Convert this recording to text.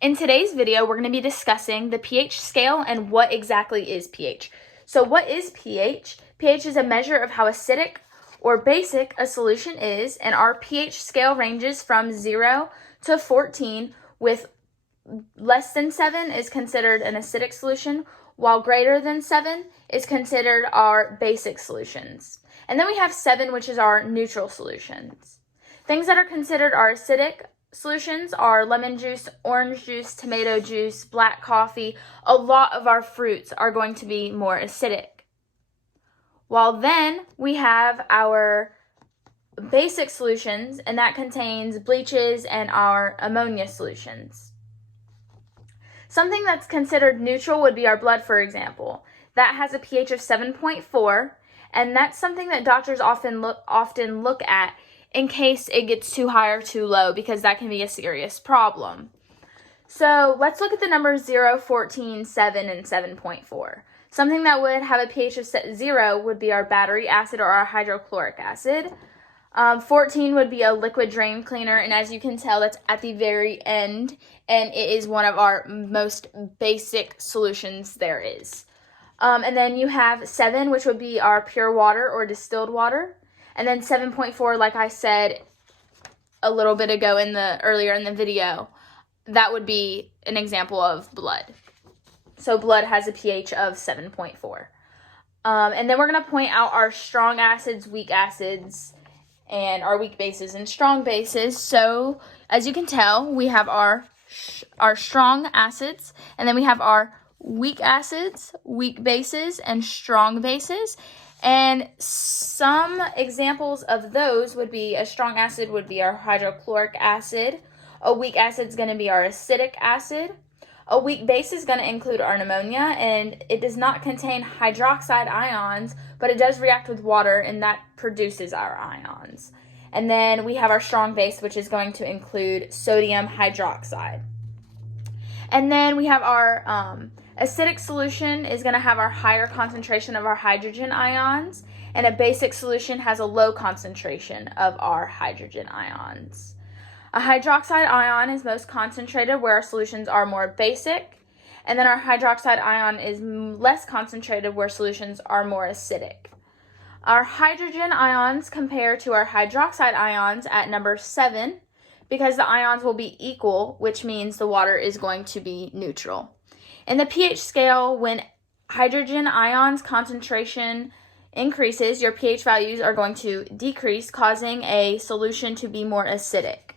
In today's video, we're going to be discussing the pH scale and what exactly is pH. So what is pH? pH is a measure of how acidic or basic a solution is, and our pH scale ranges from 0 to 14, with less than 7 is considered an acidic solution, while greater than 7 is considered our basic solutions. And then we have 7, which is our neutral solutions. Things that are considered our acidic solutions are lemon juice, orange juice, tomato juice, black coffee. A lot of our fruits are going to be more acidic. While then we have our basic solutions, and that contains bleaches and our ammonia solutions. Something that's considered neutral would be our blood, for example. That has a pH of 7.4, and that's something that doctors often look at in case it gets too high or too low, because that can be a serious problem. So let's look at the numbers 0, 14, 7, and 7.4. Something that would have a pH of 0 would be our battery acid or our hydrochloric acid. 14 would be a liquid drain cleaner, and as you can tell, that's at the very end, and it is one of our most basic solutions there is. And then you have 7, which would be our pure water or distilled water. And then 7.4, like I said a little bit ago earlier in the video, that would be an example of blood. So blood has a pH of 7.4. And then we're going to point out our strong acids, weak acids, and our weak bases and strong bases. So as you can tell, we have our strong acids, and then we have our weak acids, weak bases, and strong bases. And some examples of those would be a strong acid would be our hydrochloric acid. A weak acid is going to be our acetic acid. A weak base is going to include our ammonia, and it does not contain hydroxide ions, but it does react with water, and that produces our ions. And then we have our strong base, which is going to include sodium hydroxide. And then we have our acidic solution is going to have our higher concentration of our hydrogen ions, and a basic solution has a low concentration of our hydrogen ions. A hydroxide ion is most concentrated where our solutions are more basic, and then our hydroxide ion is less concentrated where solutions are more acidic. Our hydrogen ions compare to our hydroxide ions at number 7 because the ions will be equal, which means the water is going to be neutral. In the pH scale, when hydrogen ions concentration increases, your pH values are going to decrease, causing a solution to be more acidic.